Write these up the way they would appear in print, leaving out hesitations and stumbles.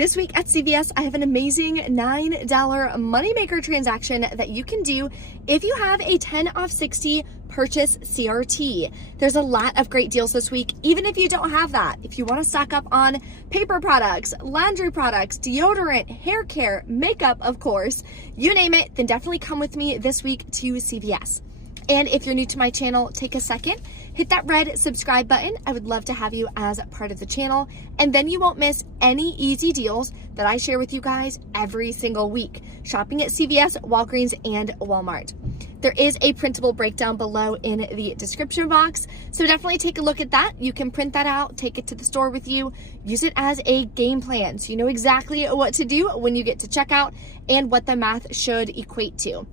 This week at CVS, I have an amazing $9 moneymaker transaction that you can do if you have a 10 off 60 purchase CRT. There's a lot of great deals this week, even if you don't have that. If you want to stock up on paper products, laundry products, deodorant, hair care, makeup, of course, you name it, then definitely come with me this week to CVS. And if you're new to my channel, take a second, hit that red subscribe button. I would love to have you as part of the channel. And then you won't miss any easy deals that I share with you guys every single week. Shopping at CVS, Walgreens, and Walmart. There is a printable breakdown below in the description box. So definitely take a look at that. You can print that out, take it to the store with you, use it as a game plan. So you know exactly what to do when you get to checkout and what the math should equate to.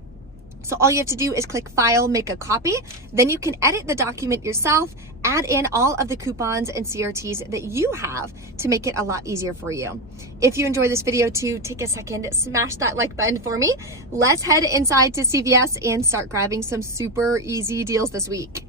So all you have to do is click File, make a copy. Then you can edit the document yourself, add in all of the coupons and CRTs that you have to make it a lot easier for you. If you enjoy this video too, take a second, smash that like button for me. Let's head inside to CVS and start grabbing some super easy deals this week.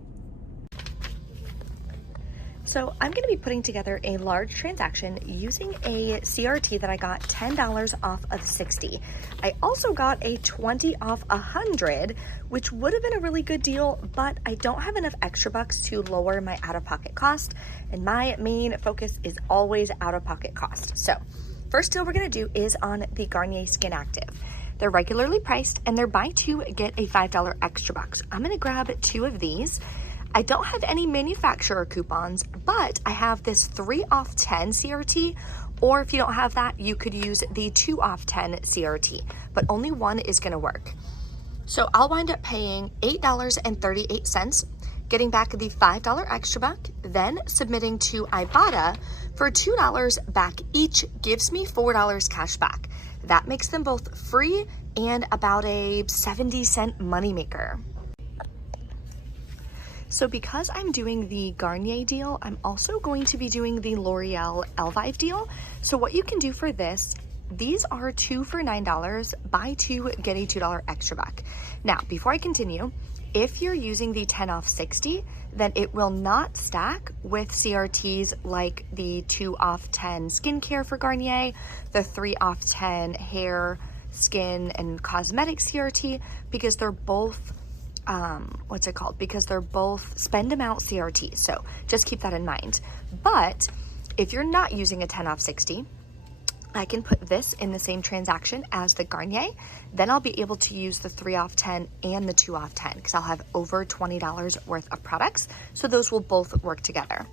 So I'm going to be putting together a large transaction using a CRT that I got $10 off of 60. I also got a 20 off 100, which would have been a really good deal, but I don't have enough extra bucks to lower my out-of-pocket cost, and my main focus is always out-of-pocket cost. So first deal we're going to do is on the Garnier Skin Active. They're regularly priced and they're buy two, get a $5 extra bucks. I'm going to grab 2 of these. I don't have any manufacturer coupons, but I have this 3 off 10 CRT, or if you don't have that, you could use the 2 off 10 CRT, but only one is gonna work. So I'll wind up paying $8.38, getting back the $5 extra buck, then submitting to Ibotta for $2 back each gives me $4 cash back. That makes them both free and about a 70-cent moneymaker. So because I'm doing the Garnier deal, I'm also going to be doing the L'Oreal Elvive deal. So what you can do for this, these are 2 for $9, buy 2, get a $2 extra buck. Now, before I continue, if you're using the 10 off 60, then it will not stack with CRTs like the 2 off 10 skincare for Garnier, the 3 off 10 hair, skin, and cosmetic CRT, because they're both because they're both spend amount CRT. So just keep that in mind. But if you're not using a 10 off 60, I can put this in the same transaction as the Garnier. Then I'll be able to use the 3 off 10 and the 2 off 10 because I'll have over $20 worth of products. So those will both work together.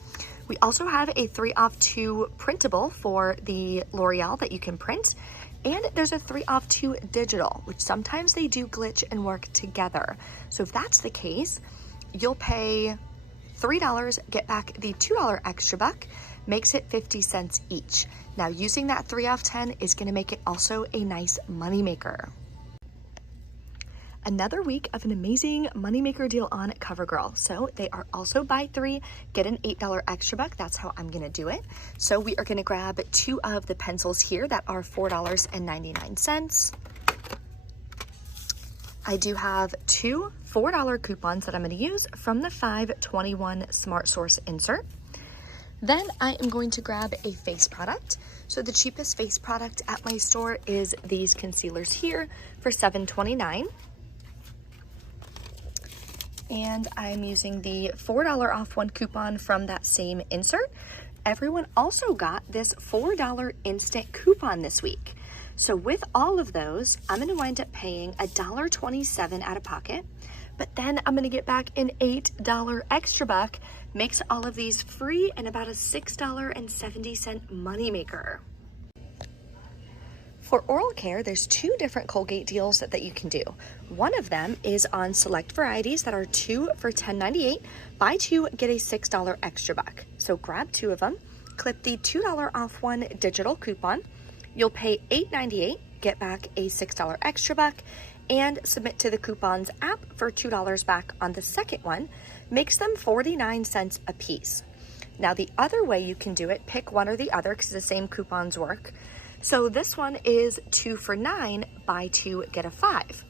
We also have a 3 off 2 printable for the L'Oreal that you can print. And there's a 3 off 2 digital, which sometimes they do glitch and work together. So if that's the case, you'll pay $3, get back the $2 extra buck, makes it 50 cents each. Now using that 3 off 10 is gonna make it also a nice moneymaker. Another week of an amazing moneymaker deal on CoverGirl. So they are also buy 3, get an $8 extra buck. That's how I'm gonna do it. So we are gonna grab 2 of the pencils here that are $4.99. I do have 2 $4 coupons that I'm gonna use from the 521 Smart Source insert. Then I am going to grab a face product. So the cheapest face product at my store is these concealers here for $7.29. And I'm using the $4 off 1 coupon from that same insert. Everyone also got this $4 instant coupon this week. So with all of those, I'm gonna wind up paying $1.27 out of pocket, but then I'm gonna get back an $8 extra buck, makes all of these free and about a $6.70 moneymaker. For oral care, there's 2 different Colgate deals that you can do. One of them is on select varieties that are 2 for $10.98. Buy 2, get a $6 extra buck. So grab 2 of them, clip the $2 off 1 digital coupon. You'll pay $8.98, get back a $6 extra buck, and submit to the coupons app for $2 back on the second one. Makes them 49 cents a piece. Now the other way you can do it, pick one or the other because the same coupons work. So this one is 2 for $9, buy 2, get a 5.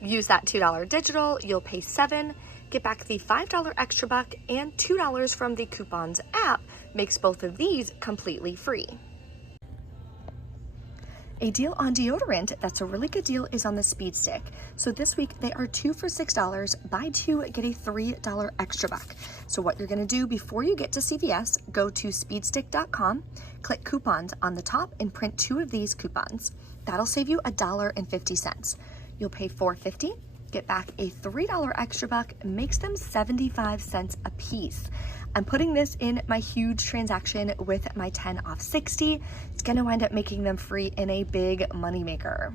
Use that $2 digital, you'll pay $7, get back the $5 extra buck, and $2 from the coupons app makes both of these completely free. A deal on deodorant that's a really good deal is on the Speed Stick. So this week they are 2 for $6, buy 2, get a $3 extra buck. So what you're gonna do before you get to CVS, go to speedstick.com, click coupons on the top and print 2 of these coupons. That'll save you $1.50. You'll pay $4.50, get back a $3 extra buck, makes them 75 cents a piece. I'm putting this in my huge transaction with my 10 off 60. It's gonna wind up making them free in a big moneymaker.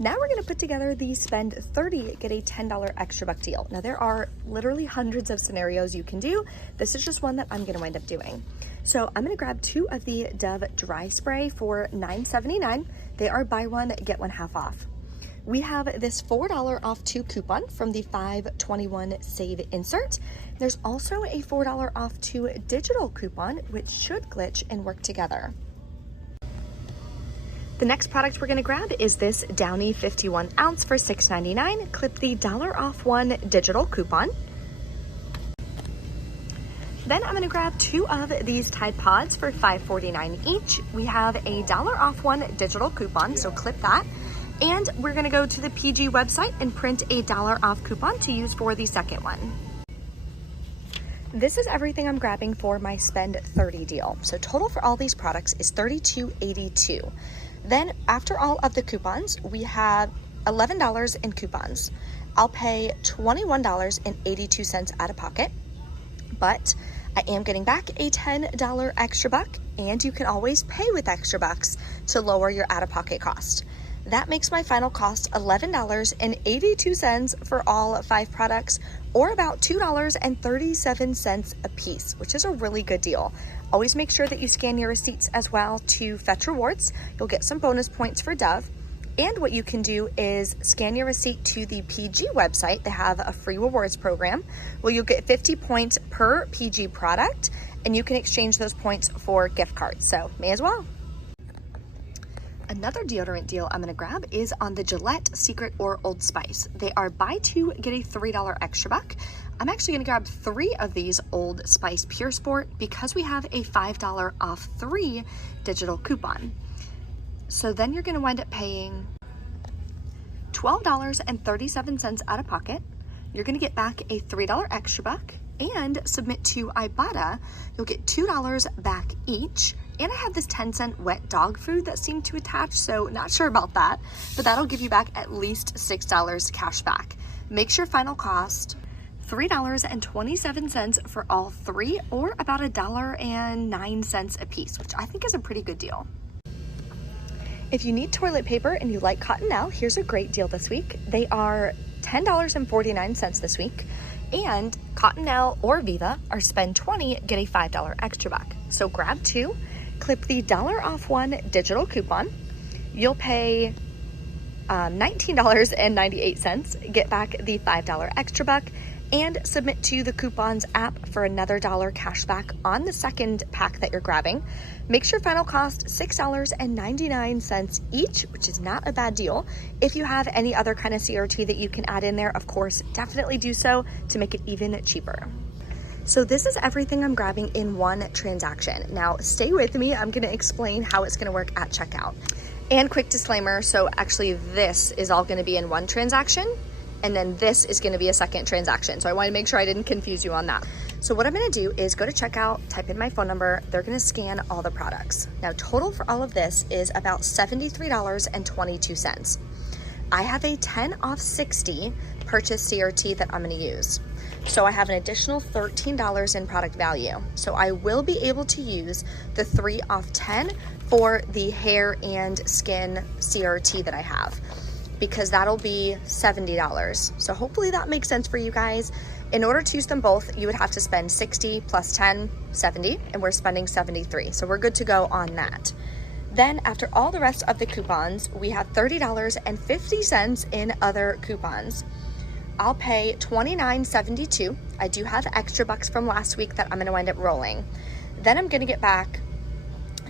Now we're gonna put together the spend 30, get a $10 extra buck deal. Now there are literally hundreds of scenarios you can do. This is just one that I'm gonna wind up doing. So I'm gonna grab 2 of the Dove dry spray for $9.79. They are buy one, get one half off. We have this $4 off 2 coupon from the 5/21 save insert. There's also a $4 off 2 digital coupon, which should glitch and work together. The next product we're gonna grab is this Downy 51 ounce for $6.99. Clip the $1 off 1 digital coupon. Then I'm gonna grab 2 of these Tide Pods for $5.49 each. We have a $1 off 1 digital coupon, so clip that. And we're gonna go to the PG website and print a $1 off coupon to use for the second one. This is everything I'm grabbing for my spend 30 deal. So total for all these products is $32.82. Then after all of the coupons, we have $11 in coupons. I'll pay $21.82 out of pocket, but I am getting back a $10 extra buck, and you can always pay with extra bucks to lower your out-of-pocket cost. That makes my final cost $11.82 for all 5 products, or about $2.37 a piece, which is a really good deal. Always make sure that you scan your receipts as well to fetch rewards. You'll get some bonus points for Dove. And what you can do is scan your receipt to the PG website. They have a free rewards program where you'll get 50 points per PG product, and you can exchange those points for gift cards. So may as well. Another deodorant deal I'm gonna grab is on the Gillette, Secret, or Old Spice. They are buy 2, get a $3 extra buck. I'm actually gonna grab 3 of these Old Spice Pure Sport because we have a $5 off 3 digital coupon. So then you're gonna wind up paying $12.37 out of pocket. You're gonna get back a $3 extra buck, and submit to Ibotta. You'll get $2 back each. And I have this 10-cent wet dog food that seemed to attach, so not sure about that, but that'll give you back at least $6 cash back. Makes your final cost $3.27 for all 3, or about $1.09 a piece, which I think is a pretty good deal. If you need toilet paper and you like Cottonelle, here's a great deal this week. They are $10.49 this week, and Cottonelle or Viva are spend 20, get a $5 extra buck. So grab 2, clip the $1 off 1 digital coupon. You'll pay $19.98, get back the $5 extra buck, and submit to the coupons app for another $1 cash back on the second pack that you're grabbing. Makes your final cost $6.99 each, which is not a bad deal. If you have any other kind of CRT that you can add in there, of course, definitely do so to make it even cheaper. So this is everything I'm grabbing in one transaction. Now stay with me, I'm gonna explain how it's gonna work at checkout. And quick disclaimer, so actually this is all gonna be in one transaction, and then this is gonna be a second transaction. So I wanna make sure I didn't confuse you on that. So what I'm gonna do is go to checkout, type in my phone number, they're gonna scan all the products. Now total for all of this is about $73.22. I have a 10 off 60 purchase CRT that I'm gonna use. So I have an additional $13 in product value. So I will be able to use the 3 off 10 for the hair and skin CRT that I have, because that'll be $70. So hopefully that makes sense for you guys. In order to use them both, you would have to spend 60 plus 10, 70, and we're spending 73. So we're good to go on that. Then after all the rest of the coupons, we have $30.50 in other coupons. I'll pay $29.72. I do have extra bucks from last week that I'm gonna wind up rolling. Then I'm gonna get back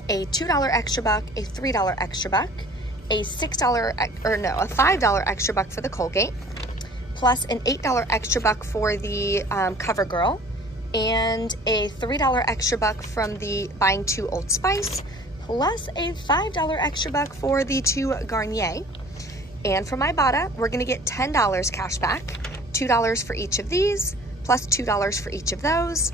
a $2 extra buck, a $3 extra buck, a $5 extra buck for the Colgate, plus an $8 extra buck for the CoverGirl, and a $3 extra buck from the buying 2 Old Spice, plus a $5 extra buck for the 2 Garnier. And for my Ibotta, we're gonna get $10 cash back, $2 for each of these, plus $2 for each of those.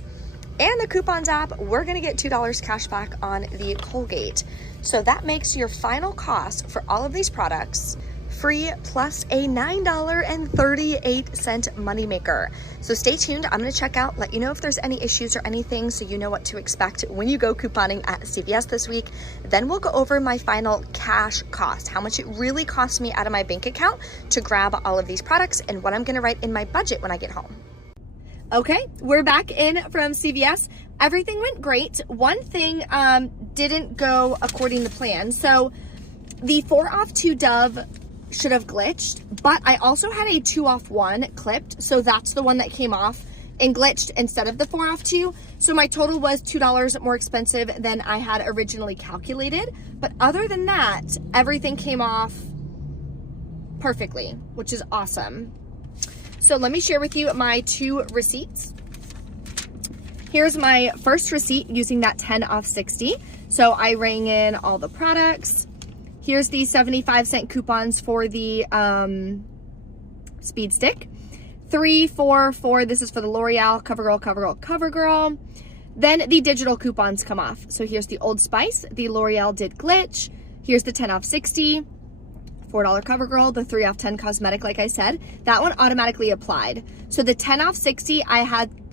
And the coupons app, we're gonna get $2 cash back on the Colgate. So that makes your final cost for all of these products free plus a $9.38 moneymaker. So stay tuned. I'm going to check out, let you know if there's any issues or anything so you know what to expect when you go couponing at CVS this week. Then we'll go over my final cash cost, how much it really cost me out of my bank account to grab all of these products and what I'm going to write in my budget when I get home. Okay, we're back in from CVS. Everything went great. One thing didn't go according to plan. So the 4 off 2 Dove should have glitched, but I also had a 2 off 1 clipped, so that's the one that came off and glitched instead of the 4 off 2. So my total was $2 more expensive than I had originally calculated. But other than that, everything came off perfectly, which is awesome. So let me share with you my 2 receipts. Here's my first receipt using that 10 off 60. So I rang in all the products. Here's the 75-cent coupons for the Speed Stick. 3, 4, 4. This is for the L'Oreal CoverGirl, CoverGirl, CoverGirl. Then the digital coupons come off. So here's the Old Spice. The L'Oreal did glitch. Here's the 10 off 60. $4 CoverGirl. The 3 off 10 cosmetic, like I said. That one automatically applied. So the 10 off 60,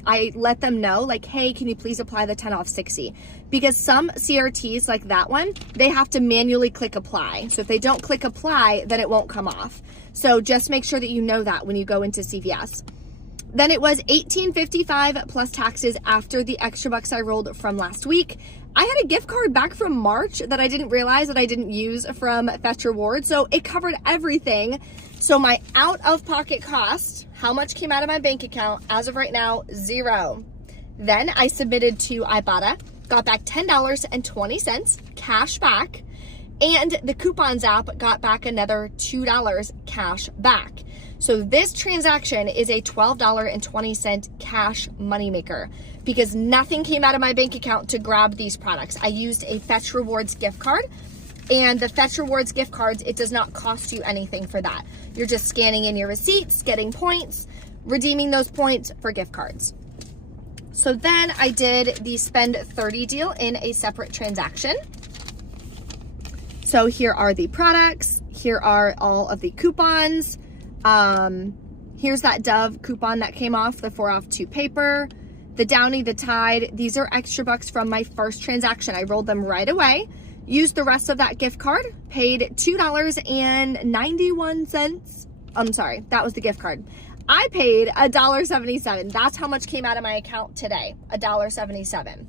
I let them know, like, hey, can you please apply the 10 off 60? Because some CRTs like that one, they have to manually click apply. So if they don't click apply, then it won't come off. So just make sure that you know that when you go into CVS. Then it was $18.55 plus taxes after the extra bucks I rolled from last week. I had a gift card back from March that I didn't realize that I didn't use from Fetch Rewards. So it covered everything. So my out-of-pocket cost, how much came out of my bank account, as of right now, $0. Then I submitted to Ibotta, got back $10.20 cash back, and the coupons app got back another $2 cash back. So this transaction is a $12.20 cash moneymaker because nothing came out of my bank account to grab these products. I used a Fetch Rewards gift card, and the Fetch Rewards gift cards, it does not cost you anything for that. You're just scanning in your receipts, getting points, redeeming those points for gift cards. So then I did the spend 30 deal in a separate transaction. So here are the products. Here are all of the coupons. Here's that Dove coupon that came off, the 4 off 2 paper, the Downy, the Tide. These are extra bucks from my first transaction. I rolled them right away, used the rest of that gift card, paid $2.91. I'm sorry, that was the gift card. I paid $1.77. That's how much came out of my account today, $1.77.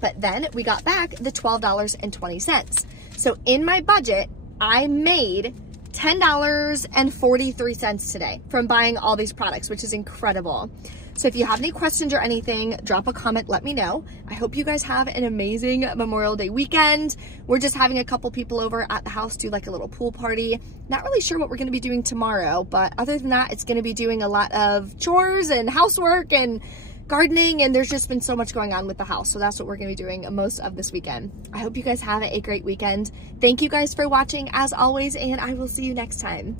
But then we got back the $12.20. So in my budget, I made $10.43 today from buying all these products, which is incredible. So if you have any questions or anything, drop a comment, let me know. I hope you guys have an amazing Memorial Day weekend. We're just having a couple people over at the house do like a little pool party. Not really sure what we're gonna be doing tomorrow, but other than that, it's gonna be doing a lot of chores and housework and gardening, and there's just been so much going on with the house. So that's what we're gonna be doing most of this weekend. I hope you guys have a great weekend. Thank you guys for watching as always, and I will see you next time.